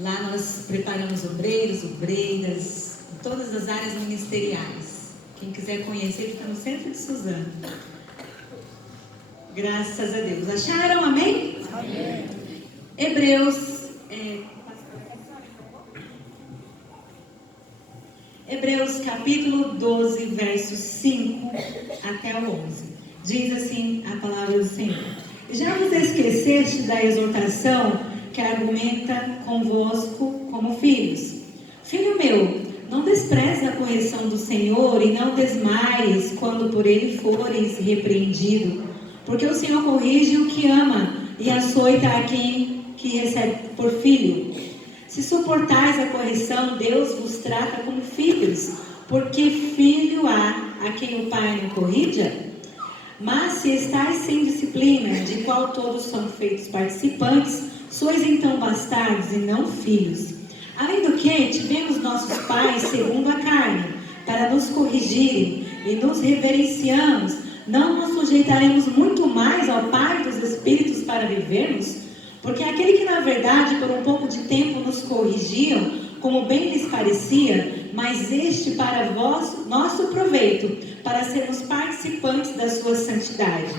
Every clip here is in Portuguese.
Lá nós preparamos obreiros, obreiras, em todas as áreas ministeriais. Quem quiser conhecer, fica no centro de Suzano. Graças a Deus. Acharam? Amém? Amém. Hebreus capítulo 12, versos 5 até o 11. Diz assim a palavra do Senhor: Já vos esqueceste da exortação que argumenta convosco como filhos? Filho meu, não despreze a correção do Senhor e não desmaies quando por ele fores repreendido, porque o Senhor corrige o que ama e açoita a quem que recebe por filho. Se suportais a correção, Deus vos trata como filhos, porque filho há a quem o pai não corrija? Mas se estáis sem disciplina, de qual todos são feitos participantes, sois então bastardos e não filhos. Além do que, tivemos nossos pais segundo a carne, para nos corrigirem, e nos reverenciamos, não nos sujeitaremos muito mais ao Pai dos Espíritos para vivermos? Porque aquele que na verdade por um pouco de tempo nos corrigiam, como bem lhes parecia, mas este para vós, nosso proveito, para sermos participantes da sua santidade.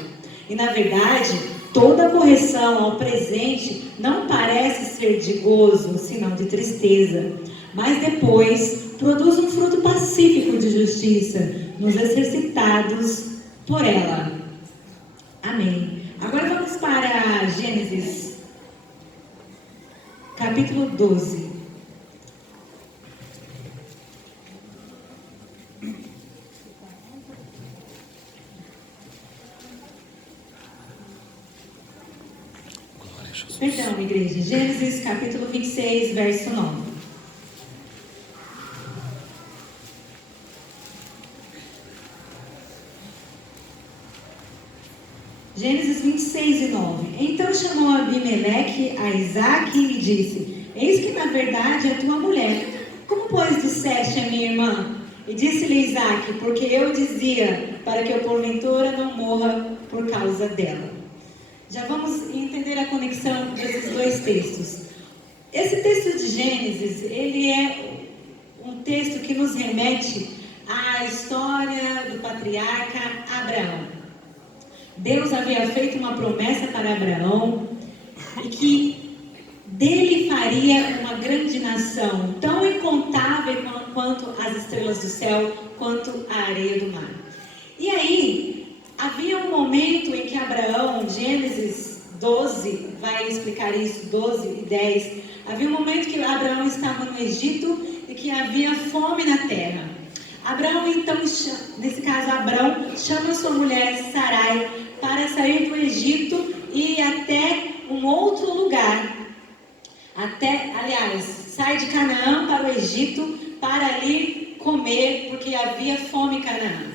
E na verdade, toda correção ao presente não parece ser de gozo, senão de tristeza, mas depois produz um fruto pacífico de justiça, nos exercitados por ela. Amém. Agora vamos para Gênesis capítulo 12. Perdão, igreja. Gênesis capítulo 26, verso 9. Gênesis 26 e 9. Então chamou Abimeleque a Isaque e lhe disse: Eis que na verdade é tua mulher. Como pois disseste a minha irmã? E disse-lhe Isaque: Porque eu dizia, para que eu porventura não morra por causa dela. Já vamos entender a conexão desses dois textos. Esse texto de Gênesis, ele é um texto que nos remete à história do patriarca Abraão. Deus havia feito uma promessa para Abraão e que dele faria uma grande nação, tão incontável quanto as estrelas do céu, quanto a areia do mar. E aí, havia um momento em que Abraão, Gênesis 12, vai explicar isso, 12 e 10, havia um momento que Abraão estava no Egito e que havia fome na terra. Abraão, então, nesse caso, Abraão chama sua mulher Sarai para sair do Egito e ir até um outro lugar. Sai de Canaã para o Egito para ali comer, porque havia fome em Canaã.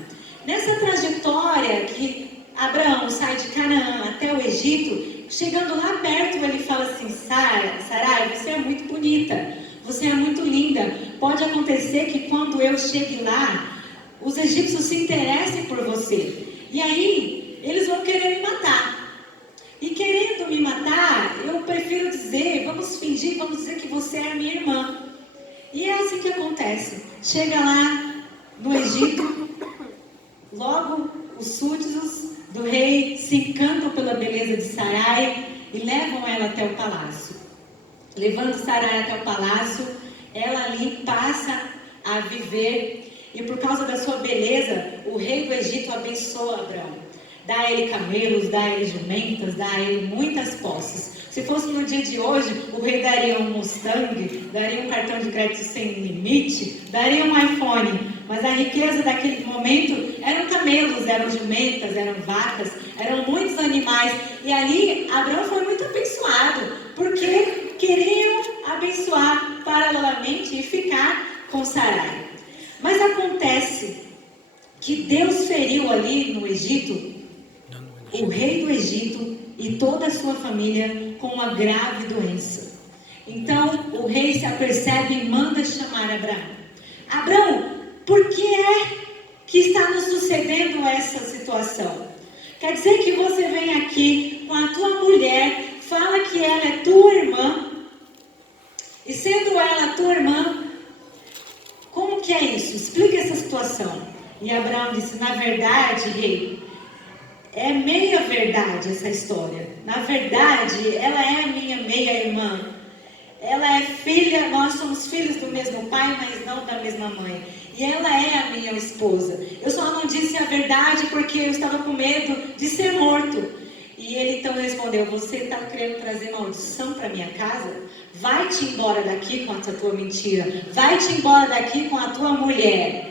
Nessa trajetória que Abraão sai de Canaã até o Egito, chegando lá perto, ele fala assim: Sarai, você é muito bonita, você é muito linda. Pode acontecer que quando eu chegue lá, os egípcios se interessem por você. E aí, eles vão querer me matar. E querendo me matar, eu prefiro dizer, vamos dizer que você é minha irmã. E é assim que acontece. Chega lá no Egito, logo os súditos do rei se encantam pela beleza de Sarai e levam ela até o palácio. Levando Sarai até o palácio, ela ali passa a viver, e por causa da sua beleza, o rei do Egito abençoa Abraão. Dá a ele camelos, dá a ele jumentas, dá a ele muitas posses. Se fosse no dia de hoje, o rei daria um Mustang, daria um cartão de crédito sem limite, daria um iPhone. Mas a riqueza daquele momento eram camelos, eram jumentas, eram vacas, eram muitos animais. E ali Abraão foi muito abençoado, porque queriam abençoar paralelamente e ficar com Sarai. Mas acontece que Deus feriu ali no Egito o rei do Egito e toda a sua família com uma grave doença. Então o rei se apercebe e manda chamar Abraão. Abraão, por que é que está nos sucedendo essa situação? Quer dizer que você vem aqui com a tua mulher, fala que ela é tua irmã, e tua irmã. Como que é isso? Explica essa situação. E Abraão disse, na verdade, rei, é meia verdade essa história. Na verdade, ela é a minha meia irmã. Ela é filha, nós somos filhos do mesmo pai, mas não da mesma mãe. E ela é a minha esposa. Eu só não disse a verdade porque eu estava com medo de ser morto. E ele então respondeu, você está querendo trazer maldição para minha casa? Vai-te embora daqui com essa tua mentira. Vai-te embora daqui com a tua mulher.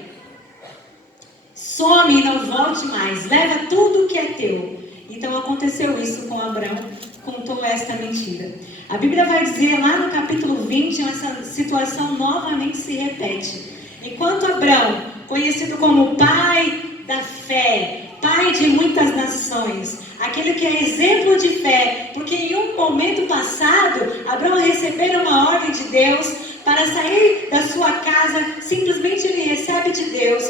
Some e não volte mais. Leva tudo que é teu. Então aconteceu isso com Abraão. Contou esta mentira. A Bíblia vai dizer lá no capítulo 20, essa situação novamente se repete. Enquanto Abraão, conhecido como pai da fé, pai de muitas nações, aquele que é exemplo de fé, porque em um momento passado, Abraão recebeu uma ordem de Deus para sair da sua casa, simplesmente ele recebe de Deus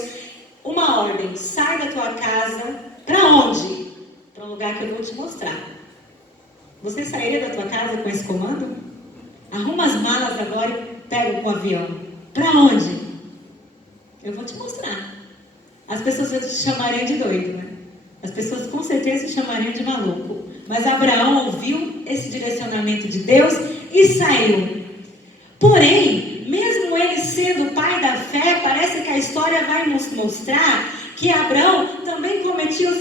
uma ordem, sai da tua casa, para onde? Para um lugar que eu vou te mostrar. Você sairia da tua casa com esse comando? Arruma as malas agora e pega o avião. Para onde? Eu vou te mostrar. As pessoas te chamariam de doido, né? As pessoas com certeza te chamariam de maluco. Mas Abraão ouviu esse direcionamento de Deus e saiu. Porém, mesmo ele sendo pai da fé, parece que a história vai nos mostrar que Abraão também cometia os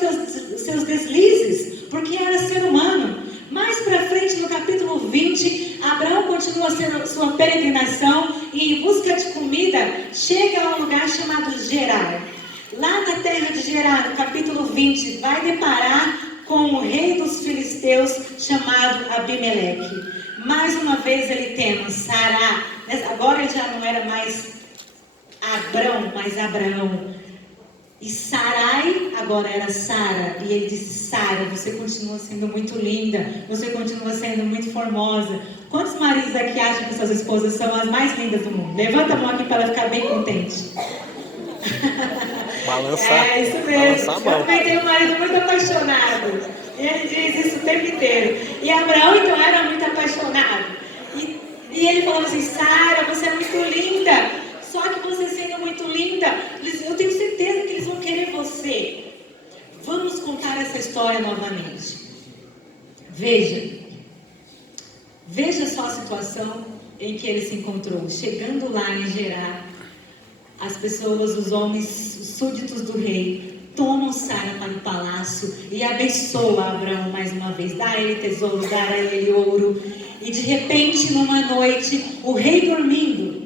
seus deslizes, porque era ser humano. Mais para frente, no capítulo 20, Abraão continua sua peregrinação e em busca de comida, chega a um lugar chamado Gerar. Lá na terra de Gerar, no capítulo 20, vai deparar com o rei dos filisteus chamado Abimeleque. Mais uma vez ele tema Sará. Agora ele já não era mais Abrão, mas Abraão. E Sarai agora era Sara. E ele disse, Sara, você continua sendo muito linda. Você continua sendo muito formosa. Quantos maridos aqui acham que suas esposas são as mais lindas do mundo? Levanta a mão aqui para ela ficar bem contente. Balançar. É isso mesmo. Balançar a mão. Eu também tenho um marido muito apaixonado. E ele diz isso o tempo inteiro. E Abraão então era muito apaixonado. E ele falou assim, Sara, você é muito linda. Só que você sendo muito linda, eu tenho certeza que eles vão querer você. Vamos contar essa história novamente. Veja só a situação em que ele se encontrou. Chegando lá em Gerar, as pessoas, os homens, os súditos do rei, tomam Sara para o palácio e abençoam Abraão mais uma vez. Dá a ele tesouro, dá a ele ouro. E de repente, numa noite, o rei dormindo,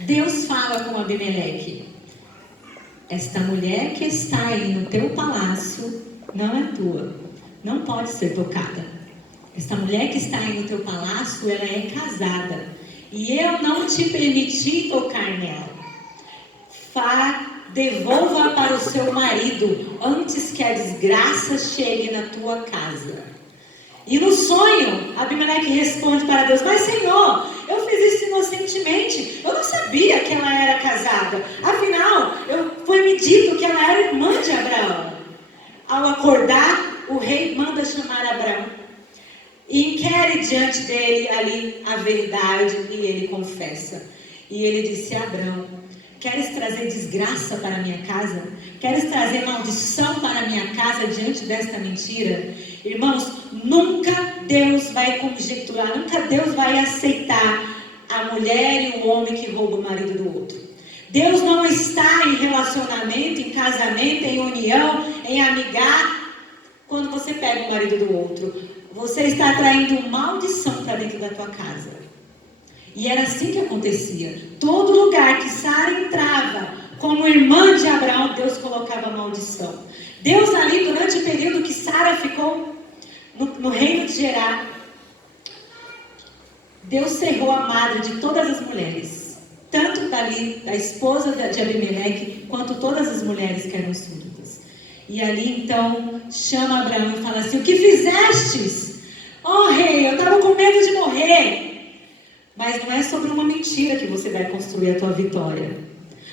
Deus fala com Abimeleque, esta mulher que está aí no teu palácio não é tua, não pode ser tocada. Esta mulher que está aí no teu palácio, ela é casada, e eu não te permiti tocar nela. Devolva para o seu marido, antes que a desgraça chegue na tua casa. E no sonho, Abimeleque responde para Deus, mas Senhor, eu fiz isso inocentemente, eu não sabia que ela era casada, afinal, foi-me dito que ela era irmã de Abraão. Ao acordar, o rei manda chamar Abraão e inquere diante dele ali a verdade e ele confessa. E ele disse a Abraão, queres trazer desgraça para a minha casa? Queres trazer maldição para a minha casa diante desta mentira? Irmãos, nunca Deus vai conjecturar, nunca Deus vai aceitar a mulher e o homem que rouba o marido do outro. Deus não está em relacionamento, em casamento, em união, em amigar, quando você pega o marido do outro. Você está traindo maldição para dentro da tua casa. E era assim que acontecia. Todo lugar que Sara entrava como irmã de Abraão, Deus colocava maldição. Deus ali, durante o período que Sara ficou no reino de Gerar, Deus cerrou a madre de todas as mulheres. Tanto dali, da esposa de Abimeleque, quanto todas as mulheres que eram súditas. E ali então, chama Abraão e fala assim, o que fizestes? Oh rei, eu estava com medo de morrer. Mas não é sobre uma mentira que você vai construir a tua vitória.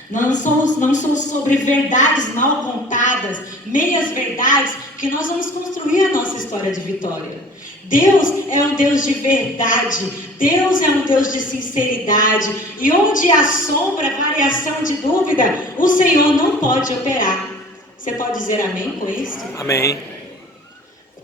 Não são sobre verdades mal contadas, meias verdades, que nós vamos construir a nossa história de vitória. Deus é um Deus de verdade, Deus é um Deus de sinceridade, e onde há sombra, variação de dúvida, o Senhor não pode operar. Você pode dizer amém com isso? Amém.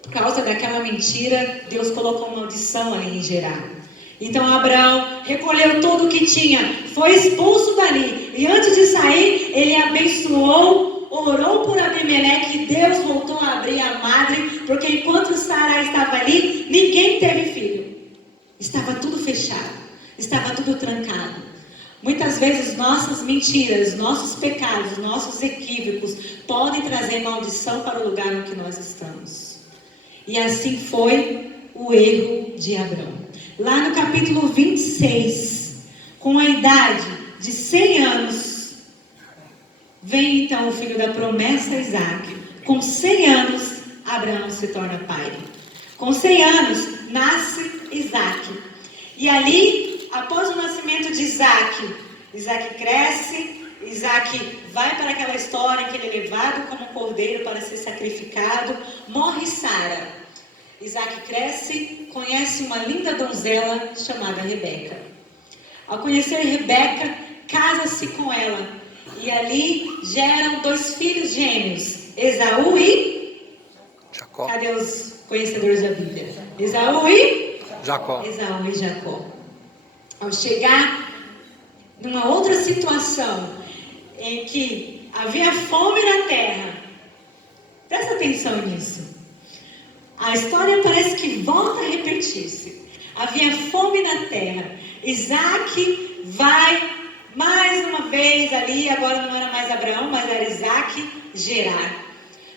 Por causa daquela mentira, Deus colocou maldição ali em Gerar. Então Abraão recolheu tudo o que tinha, foi expulso dali, e antes de sair, ele abençoou, orou por Abimeleque, e Deus voltou a abrir a madre, porque enquanto Sara estava ali, ninguém teve filho. Estava tudo fechado, estava tudo trancado. Muitas vezes nossas mentiras, nossos pecados, nossos equívocos podem trazer maldição para o lugar em que nós estamos. E assim foi o erro de Abraão. Lá no capítulo 26, com a idade de 100 anos, vem então o filho da promessa, Isaac. Com 100 anos, Abraão se torna pai. Com 100 anos, nasce Isaac. E ali, após o nascimento de Isaac, Isaac cresce, Isaac vai para aquela história em que ele é levado como cordeiro para ser sacrificado, morre Sara. Isaac cresce, conhece uma linda donzela chamada Rebeca. Ao conhecer Rebeca, casa-se com ela. E ali geram 2 filhos gêmeos, Esaú e Jacó. Cadê os conhecedores da Bíblia? Esaú e Jacó. Esaú e Jacó. Ao chegar numa outra situação em que havia fome na terra, presta atenção nisso. A história parece que volta a repetir-se. Havia fome na terra. Isaac vai mais uma vez ali, agora não era mais Abraão, mas era Isaac, Gerar.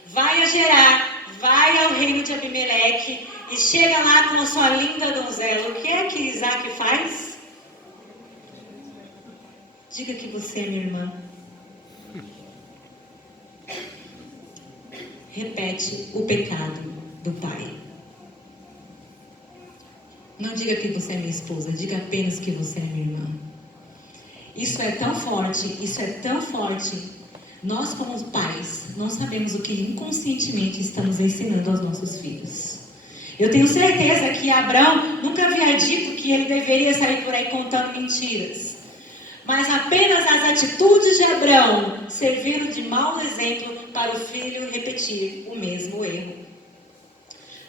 Vai a Gerar, vai ao reino de Abimeleque e chega lá com a sua linda donzela. O que é que Isaac faz? Diga que você é minha irmã. Repete o pecado do pai. Não diga que você é minha esposa, diga apenas que você é minha irmã. Isso é tão forte. Nós, como pais, não sabemos o que inconscientemente estamos ensinando aos nossos filhos. Eu tenho certeza que Abraão nunca havia dito que ele deveria sair por aí contando mentiras. Mas apenas as atitudes de Abraão serviram de mau exemplo para o filho repetir o mesmo erro.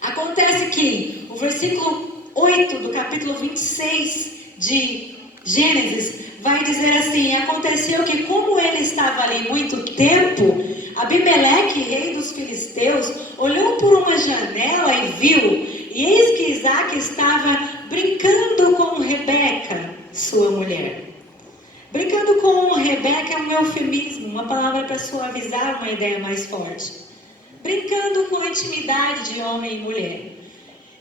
Acontece que o versículo 8 do capítulo 26 de Gênesis vai dizer assim: aconteceu que, como ele estava ali muito tempo, Abimeleque, rei dos filisteus, olhou por uma janela e viu, e eis que Isaac estava brincando com Rebeca, sua mulher. Brincando com Rebeca é um eufemismo, uma palavra para suavizar uma ideia mais forte. Brincando com a intimidade de homem e mulher.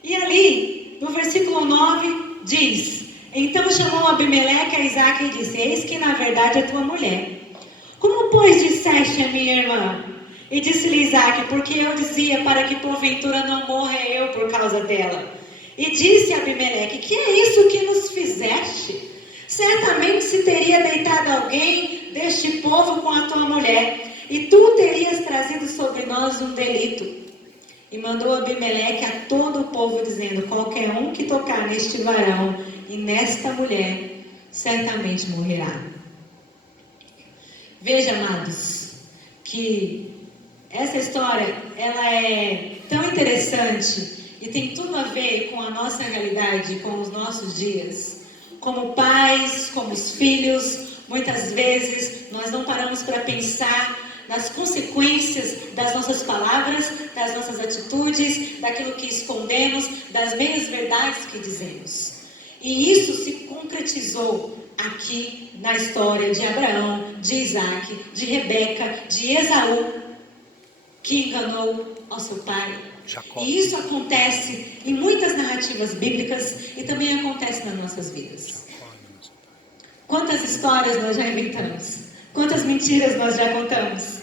E ali, no versículo 9, diz: então chamou Abimeleque a Isaac e disse: eis que na verdade é tua mulher. Como pois disseste a minha irmã? E disse-lhe Isaac: porque eu dizia, para que porventura não morra eu por causa dela. E disse Abimeleque: que é isso que nos fizeste? Certamente se teria deitado alguém deste povo com a tua mulher, e tu terias trazido sobre nós um delito. E mandou Abimeleque a todo o povo, dizendo: qualquer um que tocar neste varão e nesta mulher, certamente morrerá. Veja, amados, que essa história, ela é tão interessante e tem tudo a ver com a nossa realidade, com os nossos dias. Como pais, como os filhos, muitas vezes nós não paramos para pensar nas consequências das nossas palavras, das nossas atitudes, daquilo que escondemos, das meias verdades que dizemos. E isso se concretizou aqui na história de Abraão, de Isaac, de Rebeca, de Esaú, que enganou ao seu pai. Jacó. E isso acontece em muitas narrativas bíblicas e também acontece nas nossas vidas. Quantas histórias nós já inventamos? Quantas mentiras nós já contamos?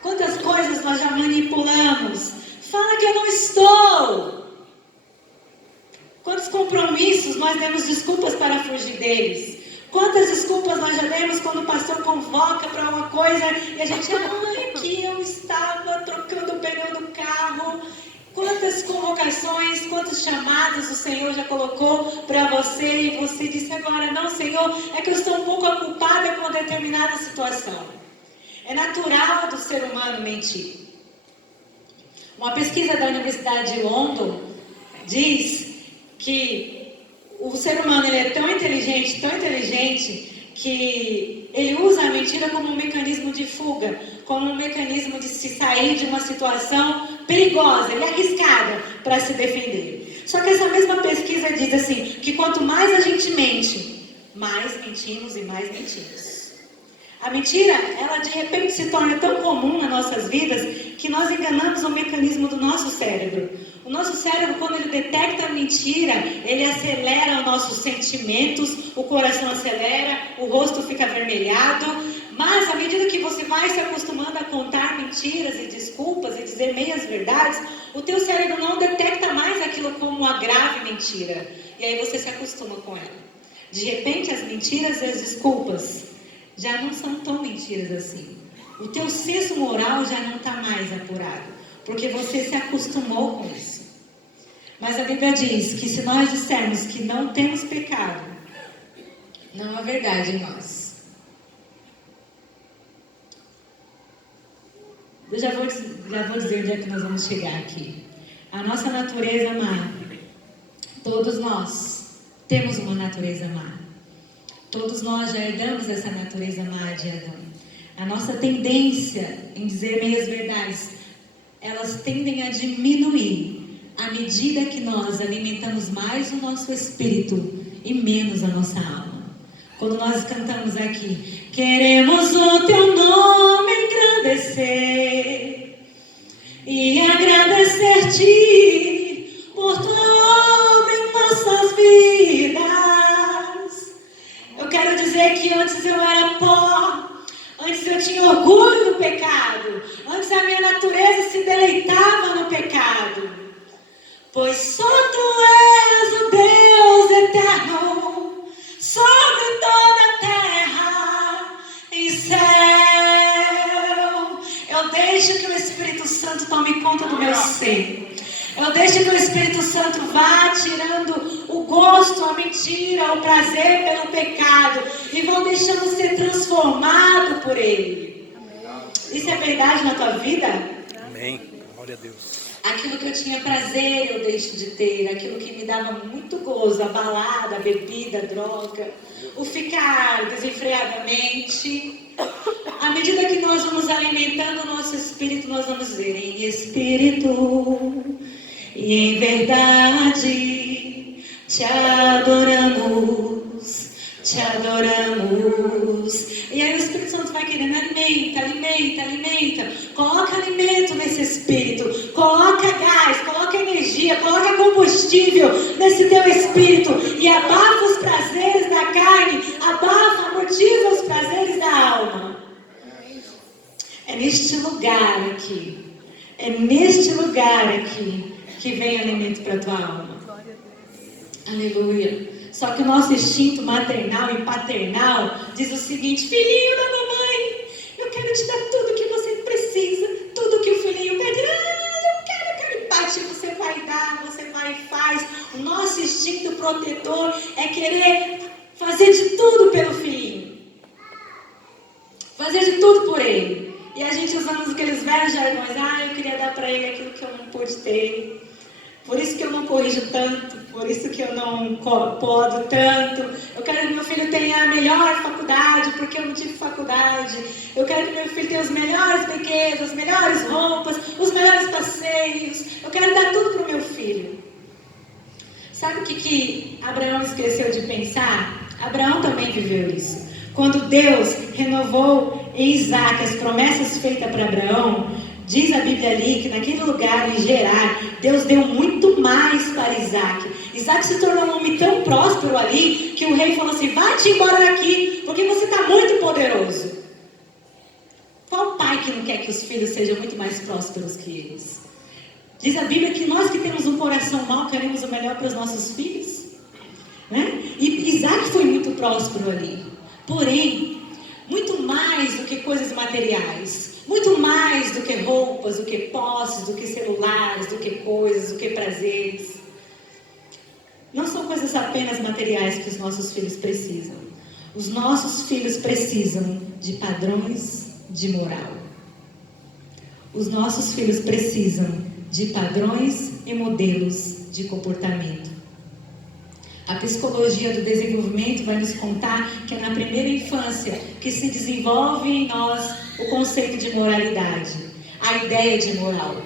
Quantas coisas nós já manipulamos? Fala que eu não estou. Quantos compromissos nós demos desculpas para fugir deles? Quantas desculpas nós já demos quando o pastor convoca para uma coisa e a gente, que eu estava trocando o pneu do carro. Quantas convocações, quantos chamados o Senhor já colocou para você e você disse agora, não, Senhor, é que eu estou um pouco ocupada com determinada situação. É natural do ser humano mentir. Uma pesquisa da Universidade de London diz que o ser humano ele é tão inteligente, que ele usa a mentira como um mecanismo de fuga, como um mecanismo de se sair de uma situação perigosa e arriscada para se defender. Só que essa mesma pesquisa diz assim, que quanto mais a gente mente, mais mentimos e mais mentimos. A mentira, ela de repente se torna tão comum nas nossas vidas que nós enganamos o mecanismo do nosso cérebro. O nosso cérebro, quando ele detecta a mentira, ele acelera os nossos sentimentos, o coração acelera, o rosto fica avermelhado. Mas à medida que você vai se acostumando a contar mentiras e desculpas e dizer meias verdades, o teu cérebro não detecta mais aquilo como uma grave mentira. E aí você se acostuma com ela. De repente as mentiras e as desculpas já não são tão mentiras assim. O teu senso moral já não está mais apurado, porque você se acostumou com isso. Mas a Bíblia diz que se nós dissermos que não temos pecado, não há verdade em nós. Eu já vou dizer onde é que nós vamos chegar aqui. A nossa natureza má, todos nós temos uma natureza má. Todos nós já herdamos essa natureza má de Adão. A nossa tendência em dizer meias verdades, elas tendem a diminuir à medida que nós alimentamos mais o nosso espírito e menos a nossa alma. Quando nós cantamos aqui, queremos o teu nome engrandecer e agradecer-te por tua obra em nossas vidas. Eu quero dizer que antes eu era pó, antes eu tinha orgulho do pecado, antes a minha natureza se deleitava no pecado. Pois só tu és o Deus eterno, sobre toda a terra e céu. Eu deixo que o Espírito Santo tome conta do meu ser. Eu deixo que o Espírito Santo vá tirando o gosto, a mentira, o prazer pelo pecado e vão deixando ser transformado por Ele. Isso é verdade na tua vida? Amém. Glória a Deus. Aquilo que eu tinha prazer eu deixo de ter, aquilo que me dava muito gozo, a balada, a bebida, a droga, o ficar desenfreadamente. À medida que nós vamos alimentando o nosso espírito, nós vamos dizer em espírito e em verdade te adoramos, te adoramos. E aí o Espírito Santo vai querendo, alimenta. Coloca alimento nesse espírito, coloca gás, coloca energia, coloca combustível nesse teu espírito e abafa os prazeres da carne, amortiza os prazeres da alma. É neste lugar aqui que vem alimento para a tua alma. Aleluia. Só que o nosso instinto maternal e paternal diz o seguinte: filhinho da mamãe, eu quero te dar tudo que você precisa, tudo que o filhinho pede. Eu quero. Bate, você vai dar, você vai e faz. O nosso instinto protetor é querer fazer de tudo pelo filhinho, fazer de tudo por ele. E a gente usamos aqueles velhos jargões, eu queria dar para ele aquilo que eu não pude ter. Por isso que eu não corrijo tanto, por isso que eu não podo tanto. Eu quero que meu filho tenha a melhor faculdade, porque eu não tive faculdade. Eu quero que meu filho tenha os melhores brinquedos, as melhores roupas, os melhores passeios. Eu quero dar tudo para o meu filho. Sabe o que Abraão esqueceu de pensar? Abraão também viveu isso. Quando Deus renovou em Isaac as promessas feitas para Abraão, diz a Bíblia ali que naquele lugar, em Gerar, Deus deu muito mais para Isaac. Isaac se tornou um homem tão próspero ali, que o rei falou assim: vai-te embora daqui, porque você está muito poderoso. Qual pai que não quer que os filhos sejam muito mais prósperos que eles? Diz a Bíblia que nós que temos um coração mau, queremos o melhor para os nossos filhos. Né? E Isaac foi muito próspero ali. Porém, muito mais do que coisas materiais, muito mais do que roupas, do que posses, do que celulares, do que coisas, do que prazeres. Não são coisas apenas materiais que os nossos filhos precisam. Os nossos filhos precisam de padrões de moral. Os nossos filhos precisam de padrões e modelos de comportamento. A psicologia do desenvolvimento vai nos contar que é na primeira infância que se desenvolve em nós o conceito de moralidade, a ideia de moral.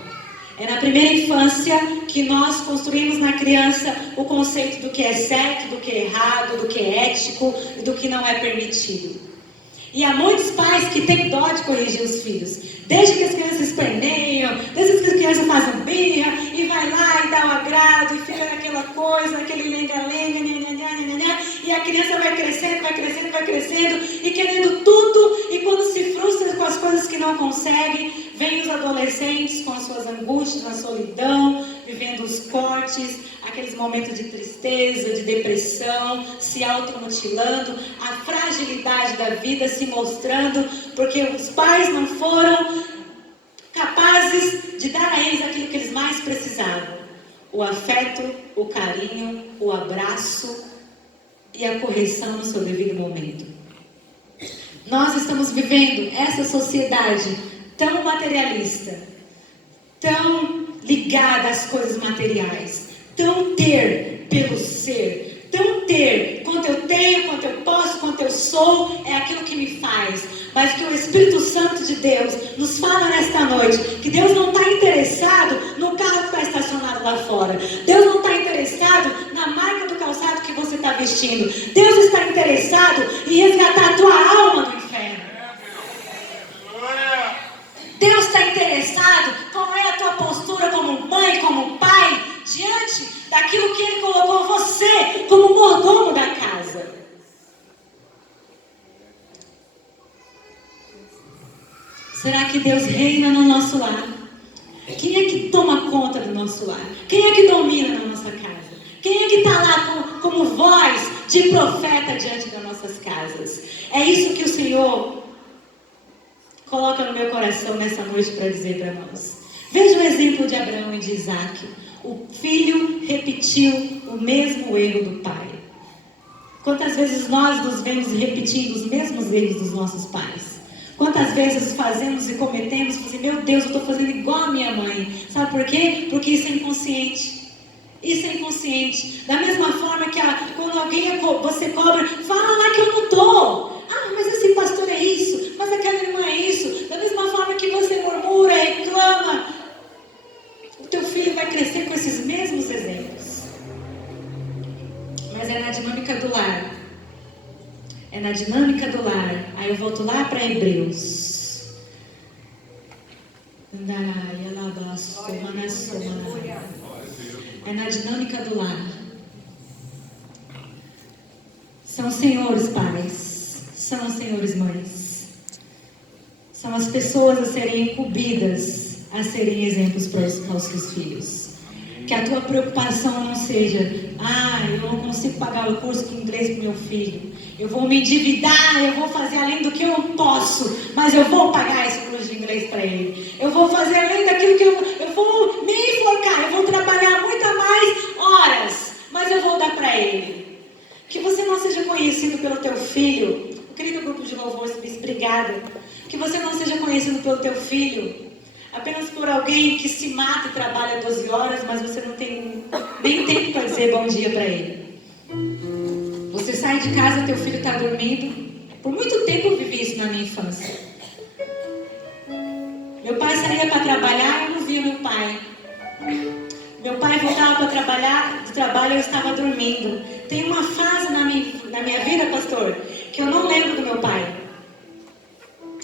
É na primeira infância que nós construímos na criança o conceito do que é certo, do que é errado, do que é ético e do que não é permitido. E há muitos pais que têm dó de corrigir os filhos. Desde que as crianças esperneiam, desde que as crianças fazem birra, e vai lá e dá um agrado, e fica naquela coisa, naquele lenga-lenga, e a criança vai crescendo, vai crescendo, vai crescendo, e querendo tudo, e quando se frustra com as coisas que não consegue, vem os adolescentes com as suas angústias, a solidão, vivendo os cortes, aqueles momentos de tristeza, de depressão, se automutilando, a fragilidade da vida se mostrando, porque os pais não foram capazes de dar a eles aquilo que eles mais precisavam: o afeto, o carinho, o abraço e a correção no seu devido momento. Nós estamos vivendo essa sociedade tão materialista, tão ligada às coisas materiais, tão ter pelo ser, tão ter, quanto eu tenho, quanto eu posso, quanto eu sou, é aquilo que me faz. Mas que o Espírito Santo de Deus nos fala nesta noite, que Deus não está interessado no carro que está estacionado lá fora. Deus não está interessado na marca do calçado que você está vestindo. Deus está interessado em resgatar a tua alma do inferno. Deus está interessado como é a tua postura como mãe, como pai, diante daquilo que Ele colocou você como mordomo da casa. Será que Deus reina no nosso lar? Quem é que toma conta do nosso lar? Quem é que domina na nossa casa? Quem é que está lá como voz de profeta diante das nossas casas? É isso que o Senhor coloca no meu coração nessa noite para dizer para nós. Veja o exemplo de Abraão e de Isaac. O filho repetiu o mesmo erro do pai. Quantas vezes nós nos vemos repetindo os mesmos erros dos nossos pais? Quantas vezes fazemos e cometemos, assim, meu Deus, eu estou fazendo igual a minha mãe. Sabe por quê? Porque isso é inconsciente. Isso é inconsciente. Da mesma forma que quando alguém você cobra, fala lá que eu não estou. Ah, mas esse pastor é isso, mas aquela irmã é isso. Da mesma forma que você murmura, reclama, o teu filho vai crescer com esses mesmos exemplos. Mas é na dinâmica do lar. É na dinâmica do lar. Aí eu volto lá para Hebreus. É na dinâmica do lar. São os senhores pais, são os senhores mães. São as pessoas a serem incumbidas a serem exemplos para os nossos filhos. Que a tua preocupação não seja, eu não consigo pagar o curso de inglês para o meu filho. Eu vou me endividar, eu vou fazer além do que eu posso, mas eu vou pagar esse curso de inglês para ele. Eu vou fazer além daquilo que eu vou me enforcar, eu vou trabalhar muito mais horas, mas eu vou dar para ele. Que você não seja conhecido pelo teu filho. Eu queria que o grupo de louvor se disse obrigada. Que você não seja conhecido pelo teu filho apenas por alguém que se mata e trabalha 12 horas, mas você não tem nem tempo para dizer bom dia para ele. Você sai de casa, teu filho está dormindo. Por muito tempo eu vivi isso na minha infância. Meu pai saía para trabalhar e eu não via meu pai. Meu pai voltava para trabalhar, do trabalho eu estava dormindo. Tem uma fase na minha vida, pastor, que eu não lembro do meu pai.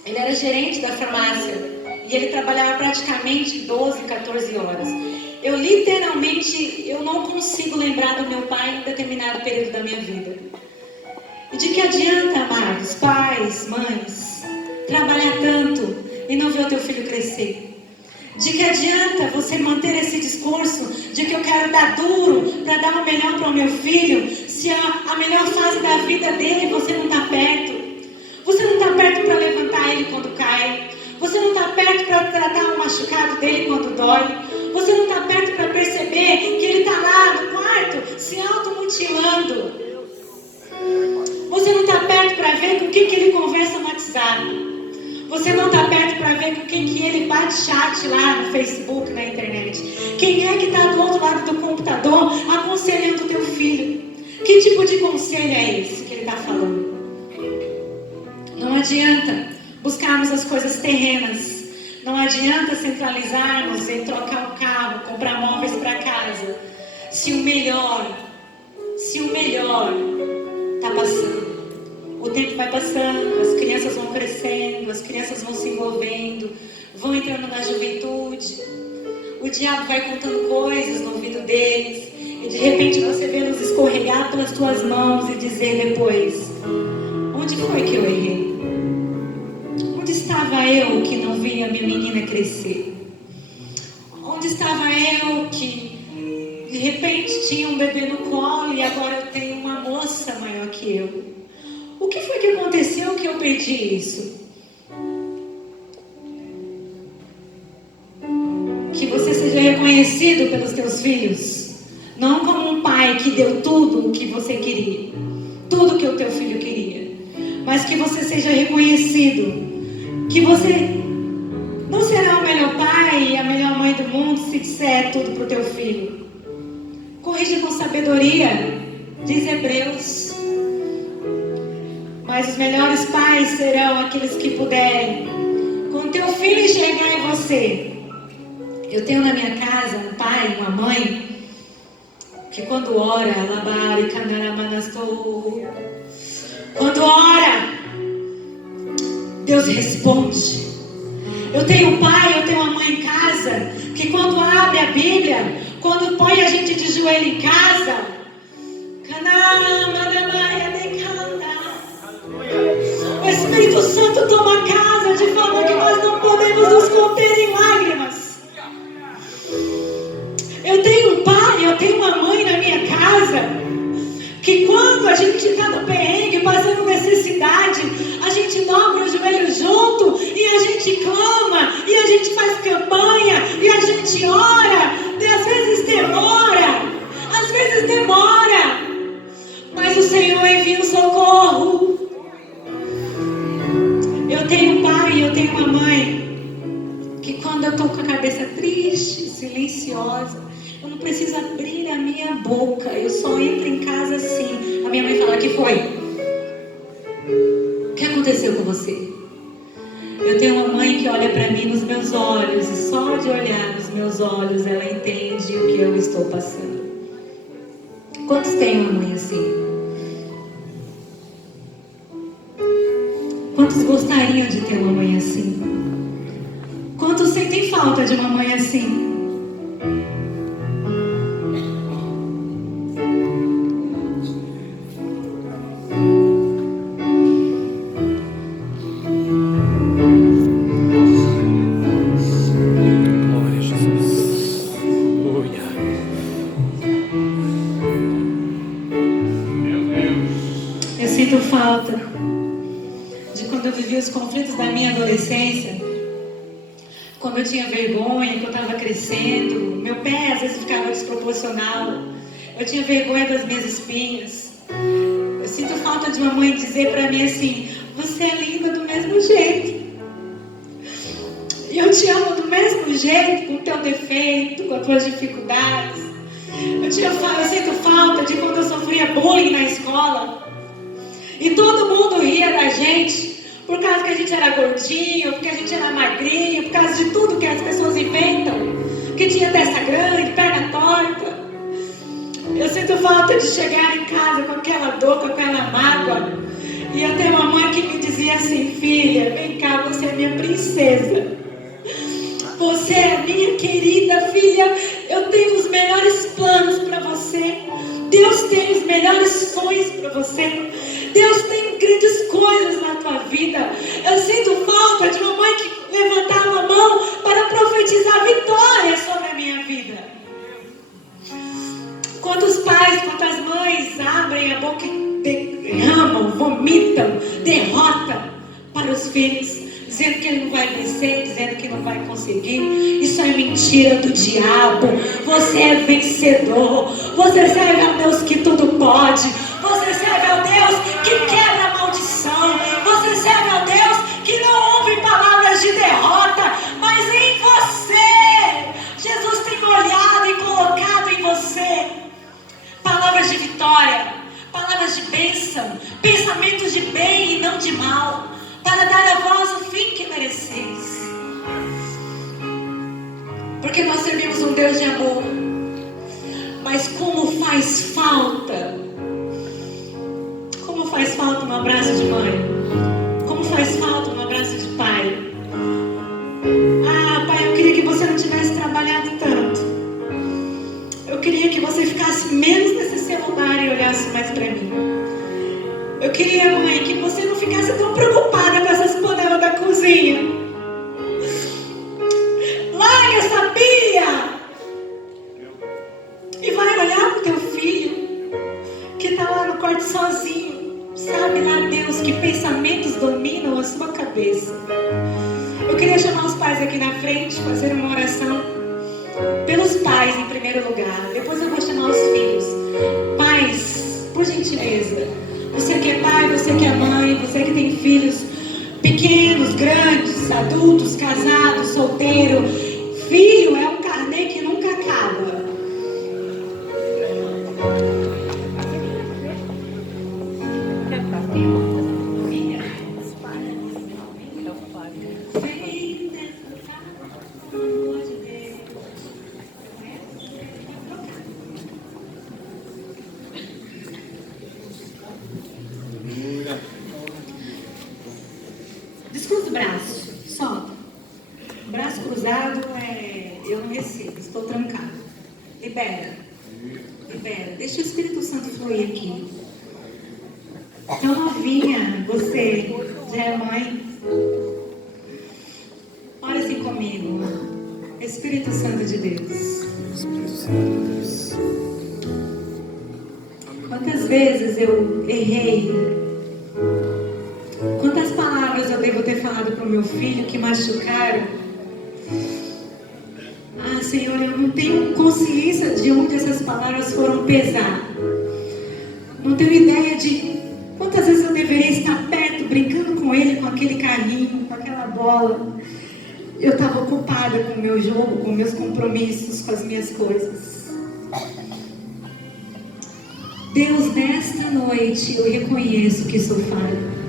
Ele era gerente da farmácia. E ele trabalhava praticamente 12, 14 horas. Eu literalmente, não consigo lembrar do meu pai em um determinado período da minha vida. E de que adianta, amados, pais, mães, trabalhar tanto e não ver o teu filho crescer? De que adianta você manter esse discurso de que eu quero dar duro para dar o melhor para o meu filho, se Se a melhor fase da vida dele você não está perto. Você não está perto para levantar ele quando cai. Você não está perto para tratar o machucado dele quando dói. Você não está perto para perceber que ele está lá no quarto se automutilando. Você não está perto para ver com quem que ele conversa no WhatsApp. Você não está perto para ver com quem que ele bate chat lá no Facebook, na internet. Quem é que está do outro lado do computador aconselhando o teu filho? Que tipo de conselho é esse que ele está falando? Não adianta buscarmos as coisas terrenas. Não adianta centralizarmos em trocar o carro, comprar móveis para casa. Se o melhor está passando. O tempo vai passando, as crianças vão crescendo, as crianças vão se envolvendo, vão entrando na juventude. O diabo vai contando coisas no ouvido deles. E de repente você vê-los escorregar pelas tuas mãos e dizer depois: onde foi que eu errei? Onde estava eu que não vi a minha menina crescer? Onde estava eu que de repente tinha um bebê no colo e agora eu tenho uma moça maior que eu? O que foi que aconteceu que eu perdi isso? Que você seja reconhecido pelos teus filhos. Não como um pai que deu tudo o que você queria. Tudo que o teu filho queria. Mas que você seja reconhecido. Que você não será o melhor pai e a melhor mãe do mundo se disser tudo para o teu filho. Corrija com sabedoria, diz Hebreus. Mas os melhores pais serão aqueles que puderem, quando teu filho enxergar em você. Eu tenho na minha casa um pai, uma mãe, que quando ora, quando ora, Deus responde. Eu tenho um pai, eu tenho uma mãe em casa, que quando abre a Bíblia, quando põe a gente de joelho em casa, o Espírito Santo toma casa de forma que nós não podemos nos conter em lágrimas. Eu tenho um pai, eu tenho uma mãe na minha casa, que quando a gente está no perrengue, passando necessidade, a gente dobra o joelho junto e a gente clama, e a gente faz campanha, e a gente ora, e às vezes demora, mas o Senhor envia o socorro. Eu tenho um pai e eu tenho uma mãe que quando eu estou com a cabeça triste, silenciosa, eu não preciso abrir a minha boca, eu só entro em casa assim. A minha mãe fala: que foi? O que aconteceu com você? Eu tenho uma mãe que olha para mim nos meus olhos, e só de olhar nos meus olhos ela entende o que eu estou passando. Quantos têm uma mãe assim? Quantos gostariam de ter uma mãe assim? Quantos sentem falta de uma mãe assim? Glória a Jesus. Aleluia. Eu sinto falta de quando eu vivi os conflitos da minha adolescência, quando eu tinha vergonha, quando eu estava crescendo, meu pé às vezes ficava desproporcional, eu tinha vergonha das minhas espinhas. Eu sinto falta de uma mãe dizer para mim assim: você é linda do mesmo jeito, e eu te amo do mesmo jeito, com o teu defeito, com as tuas dificuldades. Eu sinto falta de quando eu sofria bullying na escola e todo mundo ria da gente por causa que a gente era gordinho, porque a gente era magrinho, por causa de tudo que as pessoas inventam, que tinha testa grande, perna torta. Eu sinto falta de chegar em casa com aquela dor, com aquela mágoa, e eu tenho uma mãe que me dizia assim: filha, vem cá, você é minha princesa, você é minha querida filha, eu tenho os melhores planos para você, Deus tem os melhores sonhos para você, Deus tem grandes coisas na tua vida. Eu sinto falta de uma mãe que levantava a mão para profetizar vitória sobre a minha vida. Quantos pais, quantas mães abrem a boca e derramam, vomitam, derrotam para os filhos, dizendo que ele não vai vencer, dizendo que não vai conseguir. Isso é mentira do diabo. Você é vencedor. Você serve ao Deus que tudo pode. Você serve ao Deus que quebra a maldição. Você serve ao Deus que não ouve palavras de derrota, mas em você Jesus tem olhado e colocado em você palavras de vitória, palavras de bênção, pensamentos de bem e não de mal, para dar a vós o fim que mereceis. Porque nós servimos um Deus de amor. Mas como faz falta um abraço de mãe, como faz falta um abraço de pai. Ah, pai, eu queria que você não tivesse trabalhado tanto. Eu queria que você ficasse menos nesse celular e olhasse mais para mim. Eu queria, mãe, que você não ficasse tão preocupada com essas panelas da cozinha. Larga essa pia e vai olhar pro teu filho que está lá no quarto sozinho. Sabe lá, Deus, que pensamentos dominam a sua cabeça. Eu queria chamar os pais aqui na frente, fazer uma oração pelos pais em primeiro lugar. Depois eu vou chamar os filhos. Pais, por gentileza, você que é pai, você que é mãe, você que tem filhos pequenos, grandes, adultos, casados, solteiro. Filho é um carnê que nunca acaba. Descruza o braço, solta. Braço cruzado eu não recebo, estou trancado. Libera. Deixa o Espírito Santo fluir aqui. Então, novinha, você já é mãe? Ora assim comigo. Espírito Santo de Deus. Quantas vezes eu errei? Quantas palavras eu devo ter falado para o meu filho que machucaram? Ah, Senhor, eu não tenho consciência de onde essas palavras foram pesar. Não tenho ideia de quantas vezes eu deveria estar perto, brincando com ele, com aquele carrinho, com aquela bola. Eu estava ocupada com o meu jogo, com meus compromissos, com as minhas coisas. Deus, nesta noite eu reconheço que sou falha.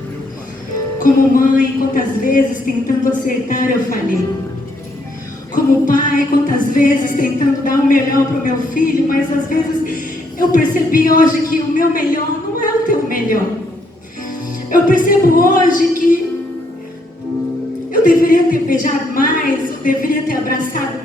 Como mãe, quantas vezes tentando acertar eu falhei. Como pai, quantas vezes tentando dar o melhor para o meu filho, mas às vezes eu percebi hoje que o meu melhor não é o teu melhor. Eu percebo hoje que eu deveria ter beijado mais, eu deveria ter abraçado